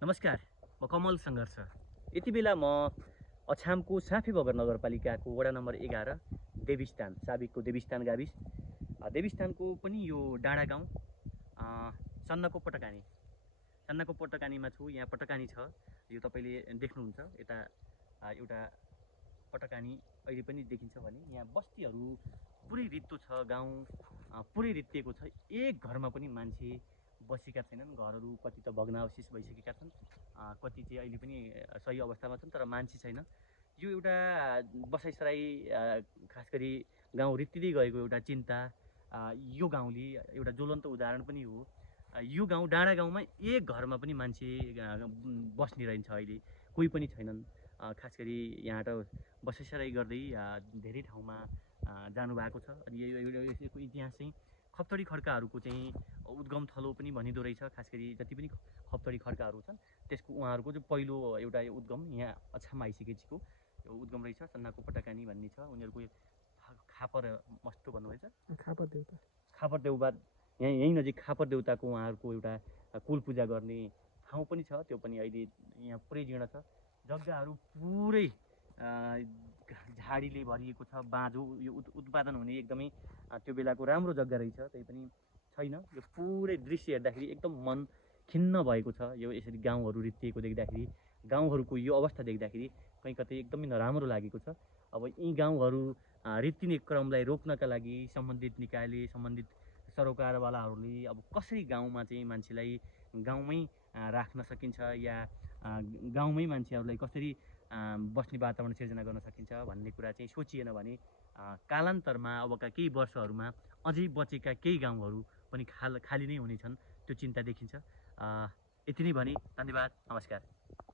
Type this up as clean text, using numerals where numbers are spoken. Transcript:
नमस्कार, म कमल सङ्घर्ष। यति बेला म अछामको साँफेबगर नगरपालिकाको वडा नम्बर 11 देवीस्थान, साबिकको देवीस्थान गाविस, देवीस्थानको पनि यो डाँडा गाउँ सन्नको पटकानीमा छु। यहाँ पटकानी छ, यो तपाईँले देख्नुहुन्छ। यता एउटा पटकानी अहिले पनि देखिन्छ भने यहाँ बस्तीहरू पुरै रित्तो छ, गाउँ पुरै रित्तिएको छ। एक घरमा पनि मान्छे बसेका छैनन्। घरहरू कति त भग्नावशेष भइसकेका छन्, कति चाहिँ अहिले पनि सही अवस्थामा छन्, तर मान्छे छैन। यो एउटा बसाइसराई खास गरी गाउँ रित्तिँदै गएको एउटा चिन्ता, यो गाउँले एउटा ज्वलन्त उदाहरण पनि हो। यो गाउँ डाँडा गाउँमा एक घरमा पनि मान्छे बस्ने रहन्छ, अहिले कोही पनि छैनन्। खास गरी यहाँ त बसाइसराई गर्दै धेरै ठाउँमा जानुभएको छ। अनि यसको इतिहास चाहिँ खप्तडी खड्काहरूको चाहिँ उद्गम थलो पनि भनिँदो रहेछ। खास गरी जति पनि खप्तडी खड्काहरू छन् त्यसको उहाँहरूको चाहिँ पहिलो एउटा उद्गम यहाँ अछाम आइसकेको यो उद्गम रहेछ। सन्नाको पटकानी भन्ने छ उनीहरूको खापर मस्तो भन्नुभएछ, खापर देउता यहीँ नजिक खापर देउताको उहाँहरूको एउटा कुल पूजा गर्ने ठाउँ पनि छ। त्यो पनि अहिले यहाँ पुरै जीर्ण छ। जग्गाहरू पुरै झाडीले भरिएको छ। बाँझो यो उत्पादन हुने एकदमै त्यो बेलाको राम्रो जग्गा रहेछ, त्यही पनि छैन। यो पुरै दृश्य हेर्दाखेरि एकदम मन खिन्न भएको छ। यो यसरी गाउँहरू रित्तिएको देख्दाखेरि, गाउँहरूको यो अवस्था देख्दाखेरि कहीँ कतै एकदमै नराम्रो लागेको छ। अब यी गाउँहरू रित्तिने क्रमलाई रोक्नका लागि सम्बन्धित निकायले, सम्बन्धित सरोकारवालाहरूले अब कसरी गाउँमा चाहिँ मान्छेलाई गाउँमै राख्न सकिन्छ, या गाउँमै मान्छेहरूलाई कसरी बस्ने वातावरण सिर्जना गर्न सकिन्छ भन्ने कुरा चाहिँ सोचिएन भने कालान्तरमा अबका केही वर्षहरूमा अझै बचेका केही गाउँहरू पनि खाली नै हुनेछन्, त्यो चिन्ता देखिन्छ। यति नै भनी धन्यवाद, नमस्कार।